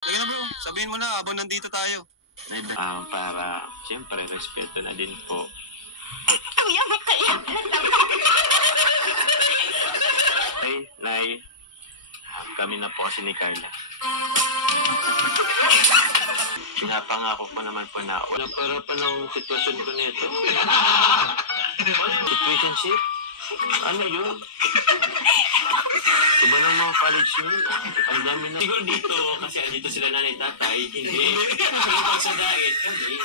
Lagi na bro, sabihin mo na habang nandito tayo. Para siyempre respeto na din po. Kuya, makaiyak na lang. Ay, Nay, kami na po kasi ni Carla. Pinapangako ko naman po na wala para pa ng sitwasyon ko nito. Situationship? Ano yun? Iba ng mga college yun. Ang dami na. Siguro dito, kasi andito sila nanay tatay, hindi. Pag sa diet, kami.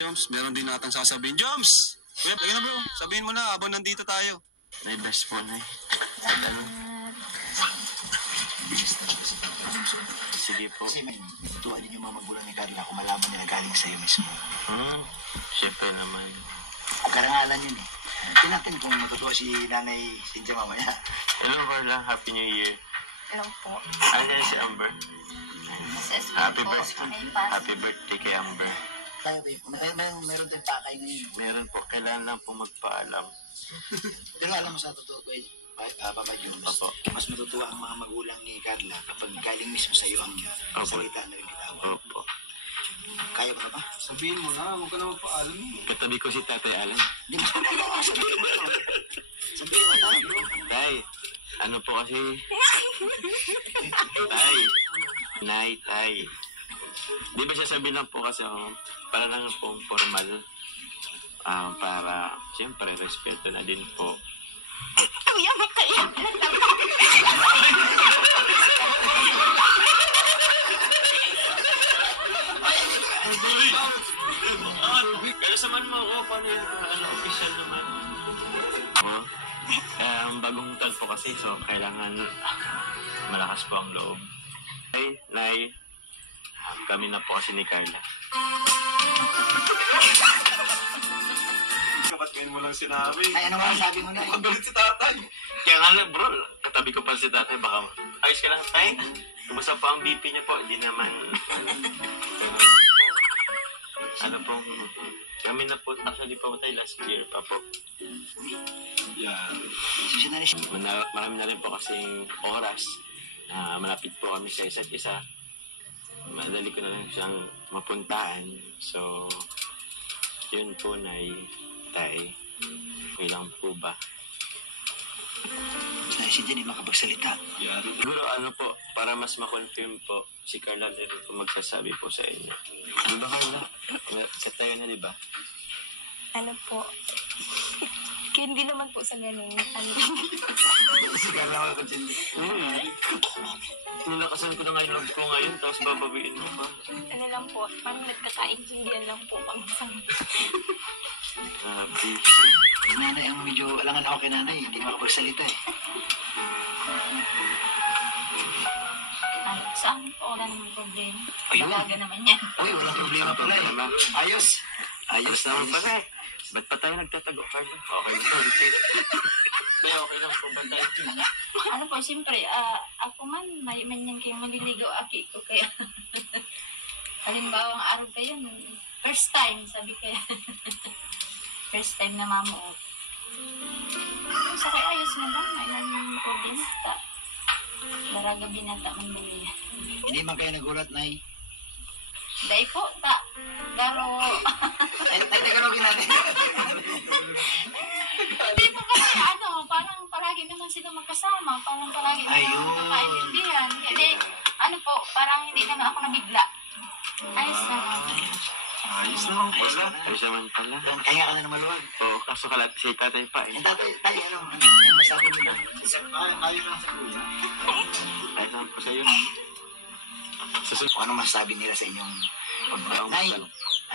Joms, meron din natang sasabihin. Joms! Lagi na bro, sabihin mo na habang nandito tayo. May best po, Nay. Sige po. Kasi may tuwa din yung mga magulang ni Carla kung malaman nila galing sa'yo mismo. Siyempre naman. Karangalan yun eh. Tingnan natin kung matutuwa si Nanay Cynthia mamaya. Hello, Carla. Happy New Year. Hello po. Ayan si Amber. SSB Happy po. birthday. Ay, pass. Happy birthday kay Amber. Meron tayong pakay ngayon. Meron po. Kailangan lang po magpaalam. Pero alam mo sa totoo ko Papa Jones, Opo. mas matutuwa ang mga magulang ni Carla kapag galing mismo sa'yo ang Opo. salita na bibitawan. Opo. Kaya mo na ba? Sabihin mo na, huwag ka naman paalam mo. Katabi ko si Tatay Alan. Di ba? Sabihin mo na. Sabihin mo na, bro. Tay, ano po kasi? Tay. Nay, Tay. Di ba sasabihin lang po kasi para lang pong formal. Para, siyempre, respeto na din po. Kuya, makaiyak na lang. Kaya saman mo ako, paano yun? Official naman. Ang bagong taon po kasi, so kailangan malakas po ang loob. Ay, Nay, kami na po kasi ni Carla. Ba't ngayon mo lang sinabi? Ay, ano nga sabi mo na? Ang galit si tatay. Kaya nga bro, katabi ko pa si tatay, baka ayos ka lang, tay. Kumusta po ang BP niya po? Hindi naman. Ano po, kami na po, actually po tayo last year pa po. Yeah. Susunod siya. Marami na rin po kasing oras na malapit po kami sa isa't isa. Madali ko na lang siyang mapuntahan. So, yun po, Nay, Tay. Okay lang po ba? Basta si Jenny makapagsalita. Yeah. Siguro ano po, para mas ma-confirm po, si Carla na rin po magsasabi po sa inyo. Di ba, Carla? Set tayo na, di ba? Ano po? Hindi naman po sa ganun. Ano? Si Carla makapagsalita. Nilakasan ko na nga yung loob ko ngayon, tapos babawiin mo pa. Ano lang po, parang nagkakaintindihan lang po kami sa Grabe. Nanay ang medyo alangan ako kay nanay. Hindi makapagsalita eh. Saan po wala namang problema. Ayun. Talaga naman yan. Uy, walang problema pala eh. Problema. Ayos. Ayos naman pala eh. Ba't pa tayo nagtatago, Carla? Okay lang po. Kaya okay lang po ba tayo? Ano po, siyempre, ako man, may manyang kayong maliligaw aki ko, kaya halimbawa ang araw kayo, first time, sabi kaya, first time na mamuot. Sa kaya ayos na ba? May nang problema, daraga binata man bali. Hindi man kayo nagulat, Nay. Dahil po, garo. Ay, tagalogin natin. Hindi po kasi, parang palagi naman sila magkasama, parang palagi naman Ayun. magkakaintindihan. Hindi, parang hindi naman ako nabigla. Ayos na. Ayos naman pala. Ayos naman pala. Kaya ka na na maluwag. Oo, kaso kalat si tatay pa eh. Yung tatay, ano yung masabi mo na? Ayaw lang sa kuya. Ayos naman po sa'yo. Kung anong masasabi nila sa inyong pagbalang. Nay,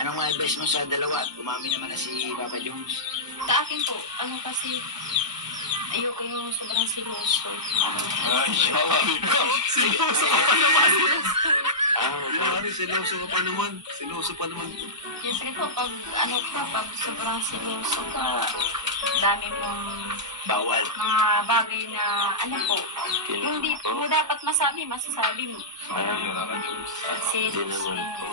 anong mga advice mo sa dalawa? Umami naman na si Papa Jones. Sa akin po, kasi, ayoko yung sobrang siloso. Sinuso ka pa naman. Ah, Sinuso ka pa naman. Sinuso pa naman. Siyempre po, pag sobrang siloso ka, dami mong Bawal. mga bagay na ano po, hindi mo dapat masasabi mo. Kasi Hindi naman po.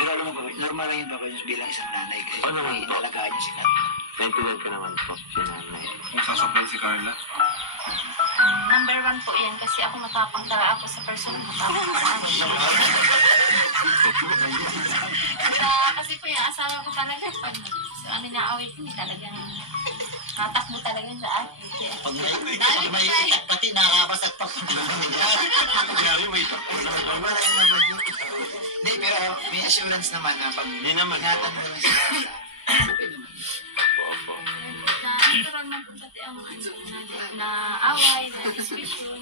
Pero alam mo, normal lang yung Papa Jones bilang isang nanay kasi Oo naman po. inalagaan niya si Carla. Naintindihan ko naman po si nanay. Magsasupply si Carla. Number 1 po yan kasi ako matapang talaga ako sa person na matapang kasi po yung asawa ko talaga pag ano niya awit hindi talagang natakbo talaga sa akin. Pag Dahil may tayo. itak pati nakakabas at pag Nangyari, may ito. normal lang yung Papa Jones. Hindi, pero may assurance naman na pag Hindi naman po. ingatan mo naman si Carla, okay naman. Opo. Natural man po pati ang ano, na away, na diskusyon.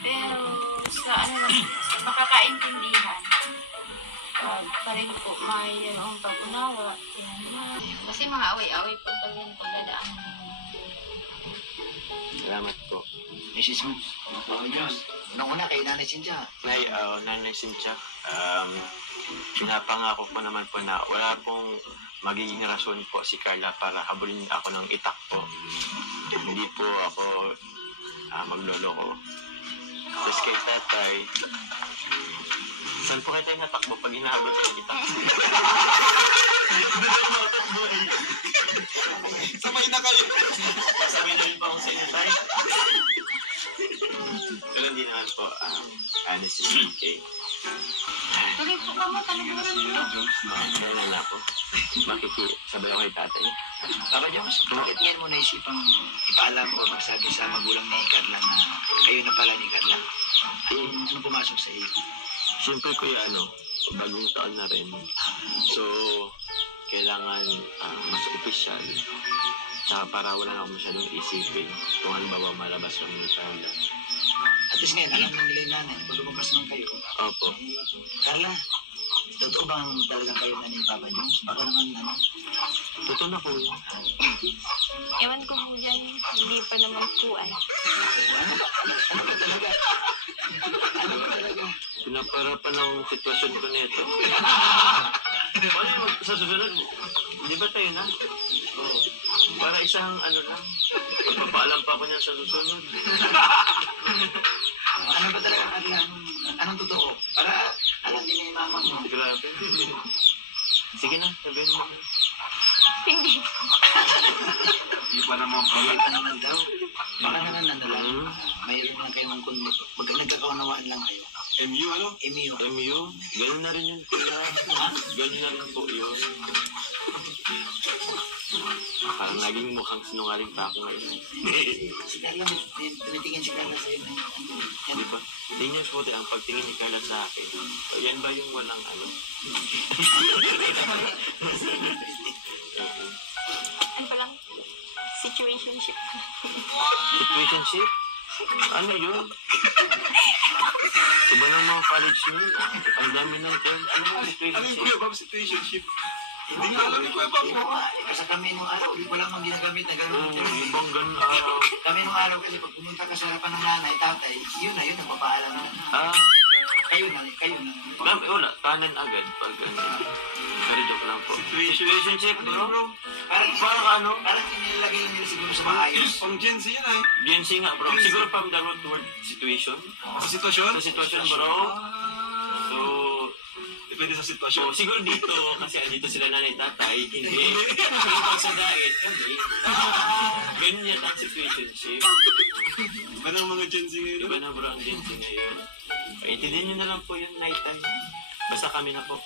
Pero sa ano lang, sa makakaintindihan, pa rin po may yung pag-unawa. Kasi mga away-away po talaga yung pagdadaan. Salamat po. Mrs. Moon, Papa Jones, unang-una kay Nanay Cynthia. Nanay Cynthia, pinapangako ko naman po na wala pong magiging rason po si Carla para habulin ako ng itak po. Hindi po ako magloloko. Tapos kay tatay, saan po kayo tayo natakbo pag hinahabol ko ng itak? Sabay na kayo. Sabi na rin po ako sa inyo tayo. Pero hindi naman po, honestly speaking. Tuloy po ka mo, talagang Wala na po. Makikisabay ako kay tatay. Papa Jones, bakit ngayon mo naisipang ipaalam o magsabi sa magulang ni Carla na kayo na pala ni Carla? Ano pumasok sa iyo? Siyempre ko bagong taon na rin. So, kailangan mas opisyal. Tsaka para wala na ako masyadong isipin kung halimbawa malabas kami ni Carla. At least ngayon, alam na nila yung nanay, pag lumabas man kayo. Opo. Carla, totoo bang talagang kayo na ni Papa Jones? Baka naman Totoo na po yun. Ewan ko po dyan, hindi pa naman po ay. ano ba talaga? Ano ba talaga? Pinaparapan ng sitwasyon ko nito. Sa susunod, di ba tayo na? Oo. Para isang lang, pagpapaalam pa ako niyan sa susunod. Ano ba talaga, Carla? Anong totoo? Para alam din ni mama mo. Grabe. Sige na, sabihin mo. Hindi. Hindi pa naman Baka pala. naman daw. Baka naman mayroon lang kayong kundi. Nagkakaunawaan lang kayo. MU ano? MU. MU, gano'n na rin yun, kuya. Gano'n na rin po yun. Parang laging mukhang sinungaling pa ako ngayon. Si Carla, tinitingin si Carla sa'yo na Di ba? Hindi niyo puti ang pagtingin ni Carla sa akin. Yan ba yung walang Ano pa lang? Situationship. Situationship? Ano yun? Iba ng mga college nyo. Ang dami ng term. Ano yung Ano yung situationship? Kuya Bob situationship? Hindi nga alam ni Kuya Bob. Kasi kami nung araw, wala mang ginagamit na gano'n. Ibang ganun araw. Kami nung araw kasi pag pumunta ka sa harapan ng nanay, tatay, yun na, nagpapaalam na. Kayo na. Ma'am, wala. Tanan agad. Pag pero joke lang po. Situationship, bro. Parang Parang nilalagay lang nila siguro sa maayos. Pang Gen Z yan ay. GNC nga, bro. Siguro from the root word situation. Sa sitwasyon? Sa sitwasyon, bro. So, Depende sa sitwasyon. siguro dito, kasi andito sila nanay tatay, hindi. Pero pag sa diet, kami. Ganun yan ang situationship. Iba ng mga Gen Z ngayon. Diba na bro ang GNC ngayon? Intindihin nyo na lang po yung night time. Basta kami na po.